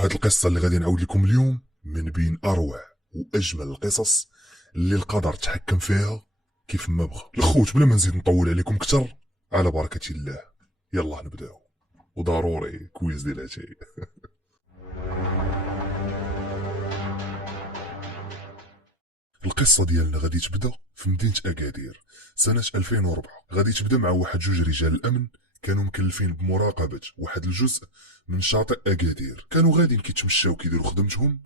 هاد القصة اللي غادي نعاود لكم اليوم من بين أروع وأجمل القصص اللي القدر تحكم فيها كيف ما بغى. الخوت بلا ما نزيد نطول عليكم كتر، على بركة الله يلا نبداو، وضروري كويز ديال هاتي. القصة ديالنا غادي تبدا في مدينة أكادير سنة 2004. غادي تبدا مع واحد جوج رجال الأمن كانوا مكلفين بمراقبة واحد الجزء من شاطئ أكادير. كانوا غاديين كيتمشاو كيديروا خدمتهم،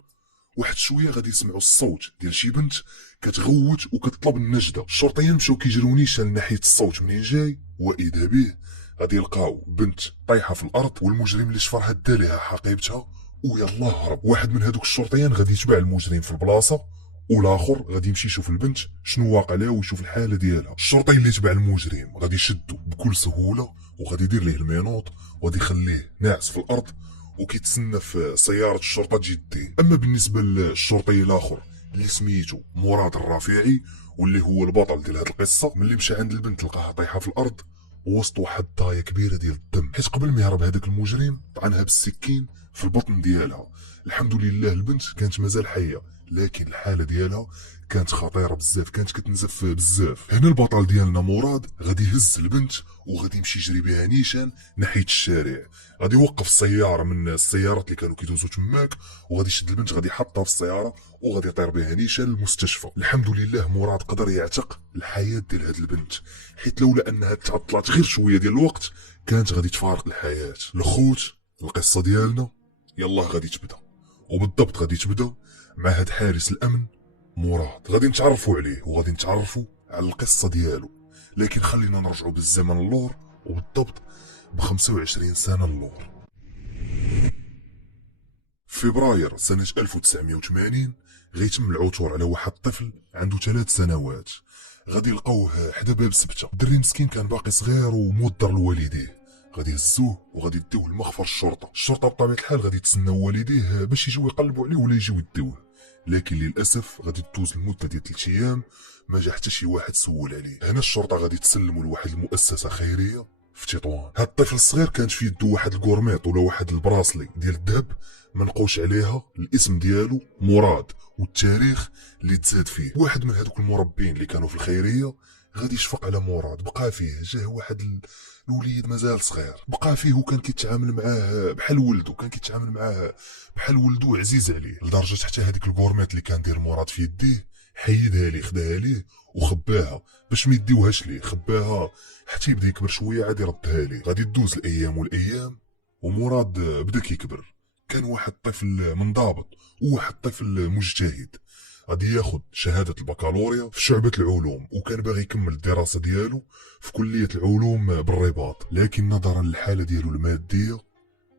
واحد شويه غادي يسمعوا الصوت ديال شي بنت كتغوت وكتطلب النجده. الشرطيين مشاو كيجريو نيشان ناحيه الصوت منين جاي، واذا به غادي يلقاو بنت طايحه في الارض، والمجرم اللي شفرها دا ليها حقيبتها ويلا هرب. واحد من هذوك الشرطيين غادي يتبع المجرم في البلاصه، والاخر غادي يمشي يشوف البنت شنو واقع لها ويشوف الحاله ديالها. الشرطي اللي تبع المجرم غادي يشدو بكل سهوله وغادي يدير ليه المينوط وغادي يخليه ناعس في الارض وكيتسنى في سيارة الشرطة تجي تديه. أما بالنسبة للشرطي الآخر اللي سميتو مراد الرافعي واللي هو البطل ديال هاد القصة، ملي مشى عند البنت لقاها طايحة في الأرض وسط واحد الطاية كبيرة ديال الدم، حيت قبل ما يهرب هذاك المجرم طعنها بالسكين في البطن ديالها. الحمد لله البنت كانت مازال حية، لكن الحالة ديالها كانت خطيرة بزاف، كانت كتنزف بزاف. هنا البطل ديالنا مراد غادي يهز البنت وغادي يمشي يجري بها نيشان ناحية الشارع. غادي يوقف السيارة من السيارات اللي كانوا كيدوزو تماك، وغادي يشد البنت غادي يحطها في السيارة وغادي يطير بها نيشان للمستشفى. الحمد لله مراد قدر يعتق الحياة ديال هاد البنت، حيت لولا انها تعطلات غير شوية ديال الوقت كانت غادي تفارق الحياة. الخوت القصة ديالنا يلا غادي تبدا، وبالضبط غادي تبدا مع هاد حارس الامن مراد. غادي نتعرفوا عليه وغادي نتعرفوا على القصة ديالو، لكن خلينا نرجعوا بالزمن اللور، وبالضبط ب 25 سنة اللور. في فبراير سنة 1980 غيتم العثور على واحد الطفل عنده 3 سنوات. غادي يلقاوه حدا باب سبتة. الدري مسكين كان باقي صغير ومودر لوالديه. غادي يهزوه وغادي يديوه لمخفر الشرطة. الشرطة بطبيعة الحال غادي تسناو والديه باش يجيو يقلبوا عليه ولا يجيو يديوه، لكن للاسف غادي تدوز المده ديال 3 ايام ما جا حتى شي واحد سول عليه. هنا الشرطه غادي تسلموا لواحد المؤسسه خيريه في تطوان. هاد الطفل الصغير كانت في يدو واحد الكورميط ولا واحد البراسلي ديال الذهب منقوش عليها الاسم ديالو مراد والتاريخ اللي تزاد فيه. واحد من هذوك المربين اللي كانوا في الخيريه غادي يشفق على مراد، بقى فيه جاه واحد الوليد مازال صغير، بقى فيه وكان كيتعامل معاه بحال ولده، كان كيتعامل معاه بحال ولده عزيز عليه، لدرجه حتى هذيك الكورميط اللي كان دير مراد في يديه حيدها ليه، خداها ليه وخباها باش ما يديوهاش ليه، خباها حتى يبدا يكبر شويه عاد يردها ليه. غادي تدوز الايام والايام ومراد بدا كيكبر. كان واحد طفل منضبط وواحد طفل مجتهد، غادي ياخد شهادة البكالوريا في شعبة العلوم، وكان باغي يكمل الدراسة ديالو في كلية العلوم بالرباط، لكن نظرا للحالة ديالو المادية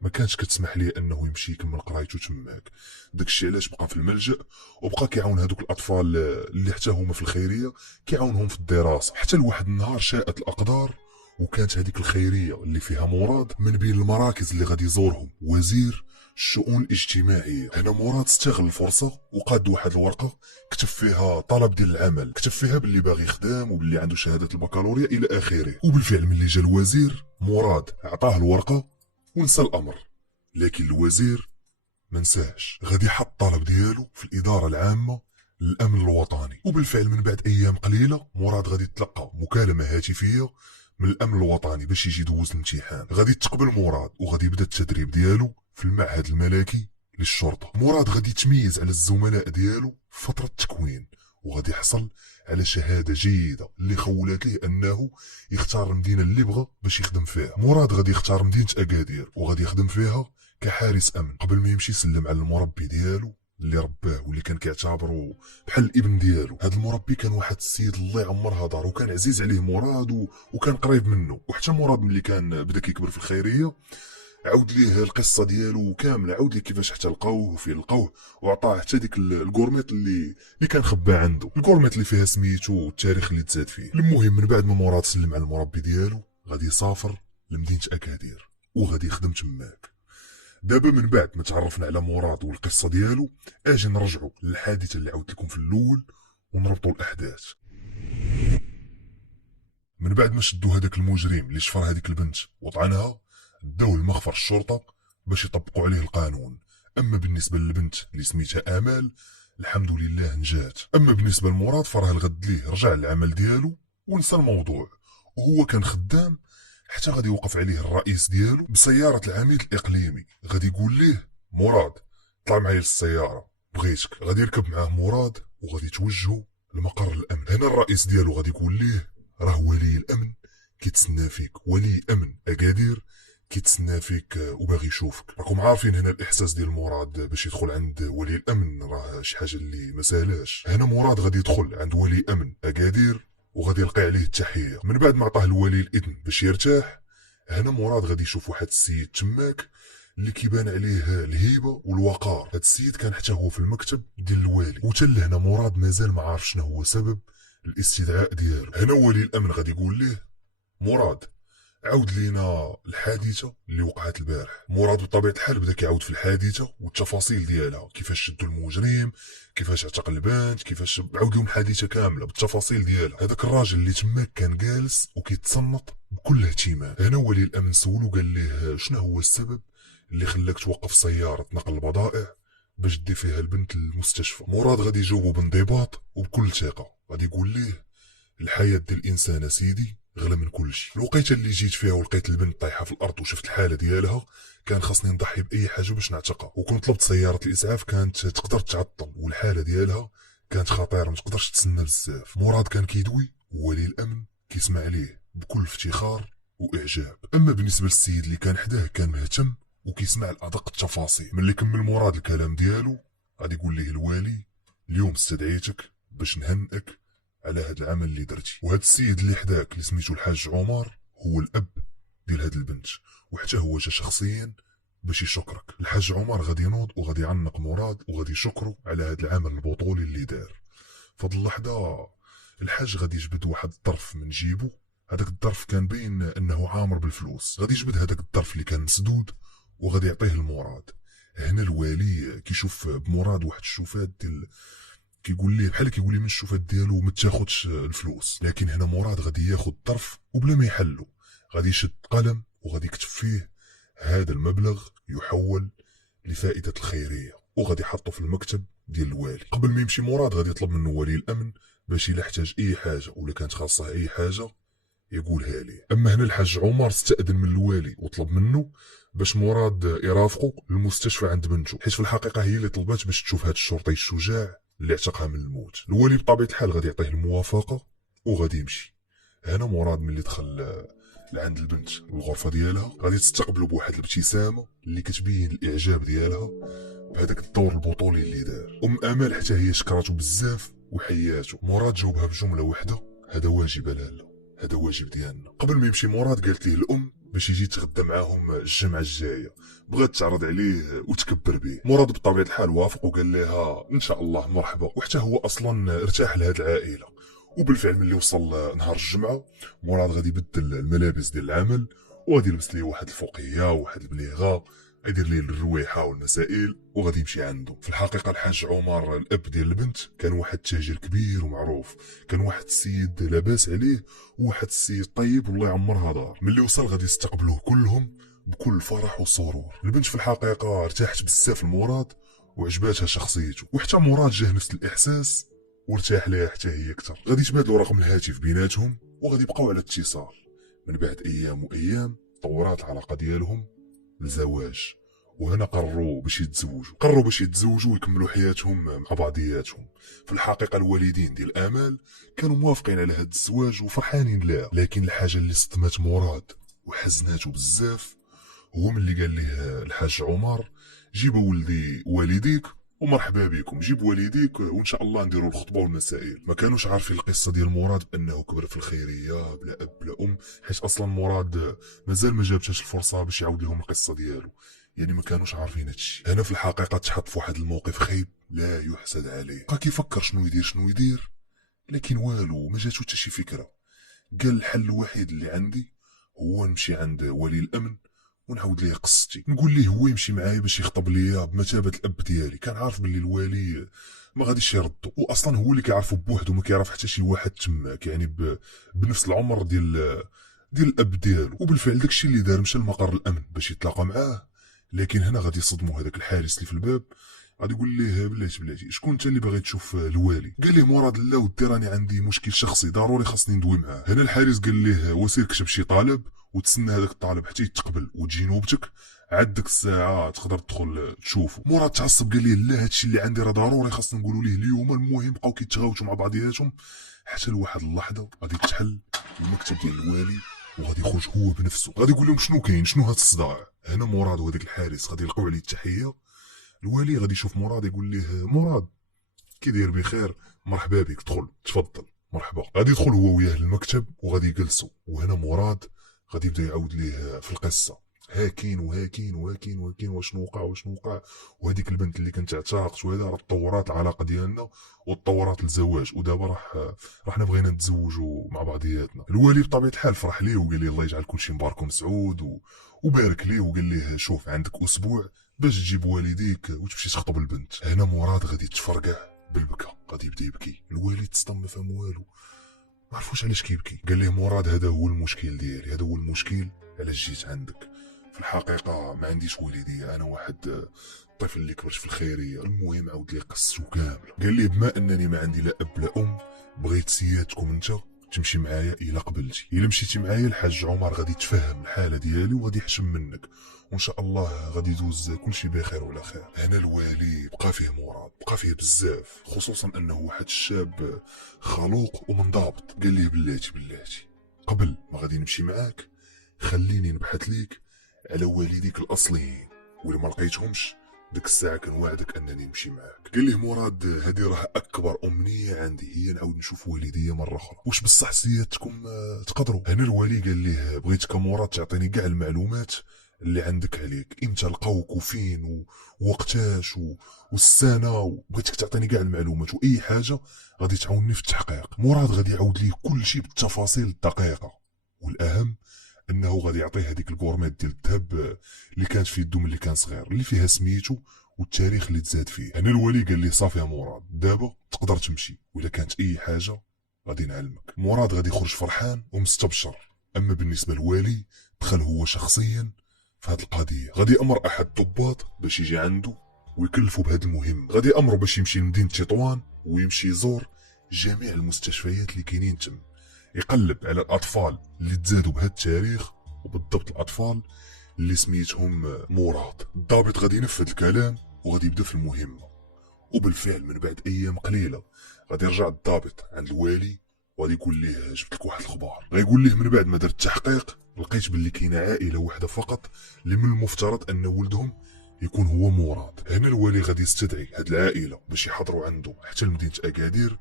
ما كانش كتسمح ليه انه يمشي يكمل قرايته تماك. داكشي علاش بقى في الملجأ وبقى كيعاون هذوك الاطفال اللي حتى هما في الخيريه، كيعاونهم في الدراسه. حتى لواحد النهار شاءت الاقدار وكانت هذيك الخيريه اللي فيها مراد من بين المراكز اللي غادي يزورهم وزير الشؤون الاجتماعيه. هنا مراد استغل الفرصه وقاد واحد الورقه كتب فيها طلب ديال العمل، كتب فيها باللي باغي يخدم وباللي عنده شهاده البكالوريا الى اخره. وبالفعل ملي جا الوزير مراد عطاه الورقه ونسى الامر، لكن الوزير منساهش. غادي يحط الطلب ديالو في الاداره العامه للامن الوطني. وبالفعل من بعد ايام قليله مراد غادي يتلقى مكالمه هاتفيه من الامن الوطني باش يجي يدوز الامتحان. غادي يتقبل مراد وغادي يبدا التدريب ديالو في المعهد الملكي للشرطه. مراد غادي يتميز على الزملاء ديالو في فتره التكوين، وغادي يحصل على شهاده جيده اللي خولات ليه انه يختار المدينه اللي بغى باش يخدم فيها. مراد غادي يختار مدينه اكادير وغادي يخدم فيها كحارس امن. قبل ما يمشي يسلم على المربي ديالو اللي رباه واللي كان كيعتبره بحال الابن ديالو. هذا المربي كان واحد السيد الله يعمرها دار، وكان عزيز عليه مراد وكان قريب منه. وحتى مراد ملي كان بدا كيكبر في الخيريه عاود ليه القصه ديالو كامله، عاود ليه كيفاش حتى لقاوه وفين لقاوه، وعطاه حتى ديك الكورميط اللي كان خباه عنده، الكورميط اللي فيها سميتو والتاريخ اللي تزاد فيه. المهم من بعد ما مراد سلم على المربي ديالو غادي يسافر لمدينه اكادير وغادي يخدم تماك. دابا من بعد ما تعرفنا على مراد والقصه ديالو، اجي نرجعوا للحادثه اللي عاودت لكم في الاول ونربطوا الاحداث. من بعد ما شدوا هذاك المجرم اللي شفر هذيك البنت وطعنها، داوه لمخفر الشرطه باش يطبقوا عليه القانون. اما بالنسبه للبنت اللي سميتها امال، الحمد لله نجات. اما بالنسبه لمراد فراه الغد ليه رجع للعمل ديالو ونسى الموضوع، وهو كان خدام حتى غادي يوقف عليه الرئيس ديالو بسياره العميد الاقليمي، غادي يقول ليه مراد طلع معايا للسياره بغيتك. غادي يركب معاه مراد وغادي يتوجهوا لمقر الامن. هنا الرئيس ديالو غادي يقول ليه راه ولي الامن كيتسنى فيك، ولي امن اكادير كيتسنى فيك وباغي يشوفك. راكم عارفين هنا الاحساس ديال مراد باش يدخل عند ولي الامن راه شي حاجه اللي ما ساهلاش. هنا مراد غادي يدخل عند ولي امن اكادير وغادي يلقي عليه التحيه. من بعد ما عطاه الولي الاذن باش يرتاح، هنا مراد غادي يشوف واحد السيد تماك اللي كيبان عليه الهيبه والوقار. هاد السيد كان حتى هو في المكتب ديال الوالي، وتل هنا مراد مازال ما عارف شنو هو سبب الاستدعاء ديالو. هنا ولي الامن غادي يقول ليه مراد عاود لينا الحادثه اللي وقعت البارح. مراد بطبيعه الحال بدا كيعاود في الحادثه والتفاصيل ديالها، كيفاش شدوا المجرم، كيفاش اعتقل البنت، كيفاش عاود لهم الحادثه كامله بالتفاصيل ديالها. هذاك الراجل اللي تماك كان جالس وكيتصنت بكل اهتمام. هنا ولي الامن سولو قال ليه شنو هو السبب اللي خلاك توقف سياره نقل البضائع باش دي فيها البنت للمستشفى. مراد غادي يجاوبه بانضباط وبكل ثقه، غادي يقول ليه الحياه ديال الانسان سيدي غلى من كل شيء. الوقيته اللي جيت فيها ولقيت البنت طايحه في الارض وشفت الحاله ديالها كان خاصني نضحي باي حاجه باش نعتقها، وكنت طلبت سياره الاسعاف كانت تقدر تعطل، والحاله ديالها كانت خطيره ما تقدرش تسنى بزاف. مراد كان كيدوي وولي الامن كيسمع ليه بكل افتخار واعجاب. اما بالنسبه للسيد اللي كان حداه كان مهتم وكيسمع لادق التفاصيل. ملي كمل مراد الكلام ديالو غادي يقول ليه الوالي اليوم استدعيتك باش نهنئك على هاد العمل اللي درتي، وهاد السيد اللي حداك اللي سميتو الحاج عمر هو الاب ديال هاد البنت، وحتى هو جا شخصيا باش يشكرك. الحاج عمر غادي ينوض وغادي يعنق مراد وغادي يشكره على هاد العمل البطولي اللي دار. فهاد اللحظه الحاج غادي يجبد واحد الظرف من جيبو، هذاك الظرف كان باين انه عامر بالفلوس، غادي يجبد هذاك الظرف اللي كان مسدود وغادي يعطيه لمراد. هنا الوالي كيشوف بمراد واحد الشوفات ديال كيقول ليه بحال كيقول لي من الشوفات ديالو ما تاخذش الفلوس. لكن هنا مراد غادي ياخذ طرف وبلا ما يحلو غادي يشد قلم وغادي يكتب فيه هذا المبلغ يحول لفائده الخيريه، وغادي يحطه في المكتب ديال الوالي. قبل ما يمشي مراد غادي يطلب منه ولي الامن باش الا احتاج اي حاجه ولا كانت خاصه اي حاجه يقولها ليه. اما هنا الحاج عمر استأذن من الوالي وطلب منه باش مراد يرافقه للمستشفى عند بنته، حيت في الحقيقه هي اللي طلبات باش تشوف هذا الشرطي الشجاع اللي اعتقها من الموت. الوالي بطبيعه الحال غادي يعطيه الموافقه وغادي يمشي. هنا مراد ملي دخل لعند البنت الغرفه ديالها غادي تستقبله بواحد الابتسامه اللي كتبين الاعجاب ديالها بهذاك الدور البطولي اللي دار. امال حتى هي شكرته بزاف وحياته. مراد جاوبها بجمله واحده هذا واجب لاله، هذا واجب ديالنا. قبل ما يمشي مراد قالت ليه الام باش يجي يتغدى معاهم الجمعه الجايه، بغات تعرض عليه وتكبر به. مراد بطبيعه الحال وافق وقال لها ان شاء الله مرحبا، وحتى هو اصلا ارتاح لهاد العائله. وبالفعل ملي وصل نهار الجمعه مراد غادي يبدل الملابس ديال العمل وغادي يلبس ليه واحد الفوقيه وواحد البليغه، يدير ليه الرويحه والمسائل وغادي يمشي عنده. في الحقيقه الحاج عمر الاب ديال البنت كان واحد تاجر كبير ومعروف، كان واحد السيد لاباس عليه وواحد السيد طيب والله يعمرها دار. ملي وصل غادي يستقبلوه كلهم بكل فرح وسرور. البنت في الحقيقه ارتاحت بزاف لمراد وعجباتها شخصيته، وحتى مراد جاه نفس الاحساس وارتاح ليها حتى هي اكثر. غادي يتبادلوا رقم الهاتف بيناتهم وغادي يبقاو على اتصال. من بعد ايام وايام طورات العلاقه ديالهم الزواج، وهنا قرروا باش يتزوجوا ويكملوا حياتهم مع بعضياتهم. في الحقيقه الوالدين ديال امال كانوا موافقين على هذا الزواج وفرحانين له، لكن الحاجه اللي صدمت مراد وحزناته بزاف هو ملي قال له الحاج عمر جيب ولدي والديك ومرحبا بكم، جيب والديك وان شاء الله نديروا الخطبه والمسائل. ما كانوش عارفين القصه ديال مراد بانه كبر في الخيريه بلا اب بلا ام، حيت اصلا مراد مازال ما جابتش الفرصه باش يعاود لهم القصه ديالو، يعني ما كانوش عارفين هادشي. هنا في الحقيقه تحط في واحد الموقف خايب لا يحسد عليه. بقى كيفكر شنو يدير لكن والو ما جاتو حتى شي فكره. قال الحل الوحيد اللي عندي هو نمشي عند ولي الامن ونعاود ليه قصتي، نقول ليه هو يمشي معايا باش يخطب ليا بمثابه الاب ديالي. كان عارف باللي الوالي ما غاديش يردو، واصلا هو اللي كيعرفو بوحدو ما كيعرف حتى شي واحد تماك، يعني بنفس العمر ديال الاب ديالو. وبالفعل داكشي اللي دار مشى لمقر الامن باش يتلاقى معاه، لكن هنا غادي يصدموا هذاك الحارس اللي في الباب، غادي يقول ليه بلاتي شكون انت اللي باغي تشوف الوالي؟ قال ليه مراد لا ودي راني عندي مشكل شخصي ضروري خاصني ندوي معاه. هنا الحارس قال ليه وسير كتب شي طالب وتسنى هذاك الطالب حتى يتقبل وتجي نوبتك، عاد ديك الساعه تقدر تدخل تشوفه. مراد تعصب قال ليه لا هادشي اللي عندي راه ضروري خاصنا نقولوا ليه اليوم. المهم بقاو كيتغاوتوا مع بعضياتهم حتى لواحد اللحظه غادي تحل المكتب ديال الوالي وغادي يخرج هو بنفسه، غادي يقول لهم شنو كاين شنو هاد الصداع. هنا مراد وهذاك الحارس غادي يلقاو عليه التحيه. الوالي غادي يشوف مراد يقول ليه مراد كي داير بخير مرحبا بك دخل تفضل مرحبا. غادي يدخل هو وياه للمكتب وغادي يجلسوا. وهنا مراد غادي يبدا يعاود ليه في القصه هاكين وهاكين وهاكين وهاكين وشنو وقع وهذيك البنت اللي كانت اعتقت وهذا راه تطورات العلاقه ديالنا وتطورات الزواج ودابا راح بغينا نتزوجوا مع بعضياتنا. الوالي بطبيعه الحال فرح ليه وقال ليه الله يجعل كل شيء مبارك مسعود وبارك ليه وقال ليه شوف عندك اسبوع باش تجيب والديك وتمشي تخطب البنت. هنا مراد غادي يتفرقع بالبكا غادي يبدا يبكي. الوالي تصدم ما فهم والو ما عرفوش علاش كيبكي. قال ليه مراد هذا هو المشكل ديالي هذا هو المشكل علاش جيت عندك. في الحقيقه ما عنديش والديه انا واحد الطفل اللي كبرت في الخيريه. المهم عاود لي قصته كامله. قال لي بما انني ما عندي لا اب لا ام بغيت سيادتكم انت تمشي معايا الى قبلتي. الا مشيتي معايا الحاج عمر غادي يتفهم الحاله ديالي وغادي يحشم منك وان شاء الله غادي يدوز كل شيء بخير وعلى خير. هنا الوالي بقى فيه مراد بقى فيه بزاف خصوصا انه واحد الشاب خلوق ومنضبط. قال لي بلاتي قبل ما غادي نمشي معاك خليني نبحث ليك على والديك الاصليين ولا ما لقيتهمش ديك الساعه كنوعدك انني نمشي معاك. قال ليه مراد هذه راه اكبر امنيه عندي هي نعاود نشوف والديا مره اخرى واش بصح سيادتكم تقدروا. هنا الوالي قال ليه بغيتك مراد تعطيني كاع المعلومات اللي عندك عليك امتى لقاوك وفين ووقتاش والسنه بغيتك تعطيني كاع المعلومات واي حاجه غادي تعاونني في التحقيق. مراد غادي يعاود ليه كل شيء بالتفاصيل الدقيقه والاهم انه غادي يعطيه هذيك الكورميت ديال الذهب اللي كانت في يدو ملي كان صغير اللي فيها سميتو والتاريخ اللي تزاد فيه. هنا الولي قال لي صافي يا مراد دابا تقدر تمشي وإلا كانت اي حاجه غادي نعلمك. مراد غادي يخرج فرحان ومستبشر. اما بالنسبه للوالي دخل هو شخصيا في هذه القضيه. غادي يامر احد الضباط باش يجي عنده ويكلفوا بهذه المهمه. غادي يامره باش يمشي لمدينه تطوان ويمشي يزور جميع المستشفيات اللي كاينين تم يقلب على الاطفال اللي تزادوا بهذا التاريخ وبالضبط الاطفال اللي سميتهم مراد. الضابط غادي ينفذ الكلام وغادي يبدا في المهمه. وبالفعل من بعد ايام قليله غادي يرجع الضابط عند الوالي وغادي يقول ليه جبت لك واحد الخبار. غيقول ليه من بعد ما درت التحقيق لقيت باللي كاينه عائله واحده فقط اللي من المفترض ان ولدهم يكون هو مراد. هنا الوالي غادي يستدعي هاد العائله باش يحضروا عنده حتى لمدينه اكادير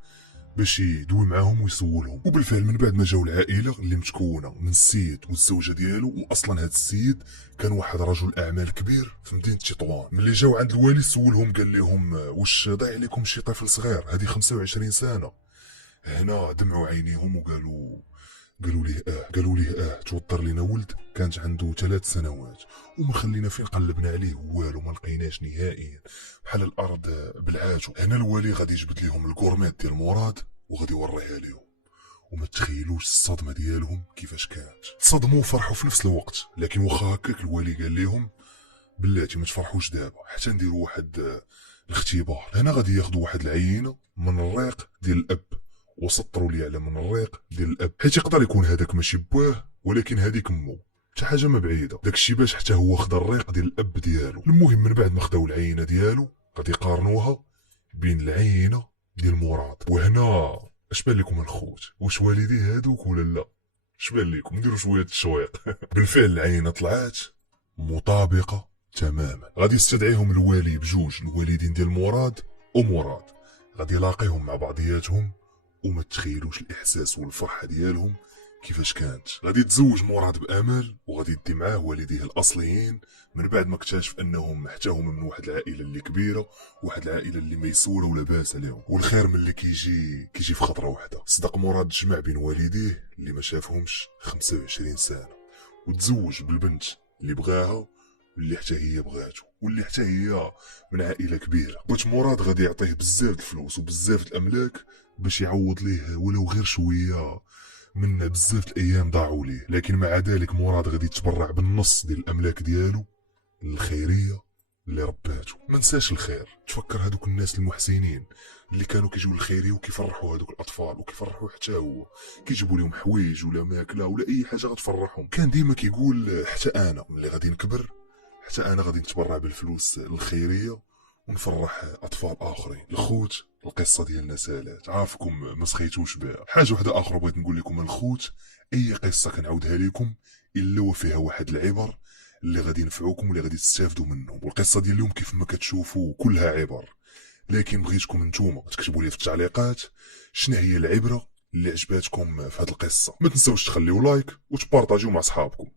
باش يدوي معاهم ويسولهم. وبالفعل من بعد ما جاو العائله اللي متكونه من السيد والزوجه ديالو واصلا هذا السيد كان واحد رجل اعمال كبير في مدينه تطوان. ملي جاو عند الوالي سولهم قال لهم واش ضايع لكم شي طفل صغير هذه 25 سنه. هنا دمعوا عينيهم وقالوا قالوا ليه توضر لنا ولد كانت عنده 3 سنوات وما خلينا فين قلبنا عليه والو ما لقيناش نهائيا بحال الارض بالعاجو. هنا الوالي غادي يجبد لهم الكورميت ديال مراد وغادي يوريها لهم وما تخيلوش الصدمه ديالهم كيفاش كانت. تصدموا وفرحوا في نفس الوقت. لكن واخا هكاك الوالي قال لهم بلاتي ما تفرحوش دابا حتى نديروا واحد الاختبار. هنا غادي ياخذوا واحد العينه من الريق ديال الاب وسطروا لي على من الريق ديال الاب حيت يقدر يكون هذاك ماشي بواه ولكن هذيك امه حتى حاجه ما بعيده. داكشي باش حتى هو خدا الريق ديال الاب ديالو. المهم من بعد ما خداو العينه ديالو غادي يقارنوها بين العينه ديال مراد. وهنا اش بان لكم الخوت واش والدي هادوك ولا لا؟ اش بان لكم نديروا شويه التشويق. بالفعل العينه طلعت مطابقه تماما. غادي يستدعيهم الوالي بجوج الوالدين ديال مراد ومراد غادي يلاقيهم مع بعضياتهم وما تخيلوش الاحساس والفرحه ديالهم كيفاش كانت. غادي يتزوج مراد بامل وغادي يدي معاه والديه الاصليين من بعد ما اكتشف انهم حتى هما من واحد العائله اللي كبيره واحد العائله اللي ميسوره ولا باس عليهم. والخير من اللي كيجي في خطره واحده. صدق مراد جمع بين والديه اللي ما شافهمش 25 سنه وتزوج بالبنت اللي بغاها واللي حتى هي بغاتو واللي حتى هي من عائله كبيره. بوت مراد غادي يعطيه بزاف الفلوس وبزاف الاملاك باش يعوض ليه ولو غير شويه من بزاف الايام ضاعوا ليه. لكن مع ذلك مراد غادي يتبرع بالنص ديال الاملاك ديالو للخيريه اللي رباتو. ما نساش الخير، تفكر هذوك الناس المحسنين اللي كانوا كيجيو للخيريه وكيفرحوا هذوك الاطفال وكيفرحوا حتى هو، كيجيبوا لهم حوايج ولا ماكله ولا اي حاجه غتفرحهم. كان ديما كيقول حتى انا ملي غادي نكبر، حتى انا غادي نتبرع بالفلوس للخيريه ونفرح اطفال اخرين. الخوت القصه ديالنا سالات، عافكم ما سخيتوش بها. حاجه واحده اخرى بغيت نقول لكم الخوت، اي قصه كنعاودها لكم الا وفيها واحد العبر اللي غادي ينفعوكم واللي غادي تستافدوا منهم. والقصه ديال اليوم كيف ما كتشوفوا كلها عبر، لكن بغيتكم نتوما تكتبوا لي في التعليقات شنو هي العبره اللي عجباتكم في هذه القصه. ما تنساوش تخليو لايك وتبارطاجيو مع صحابكم.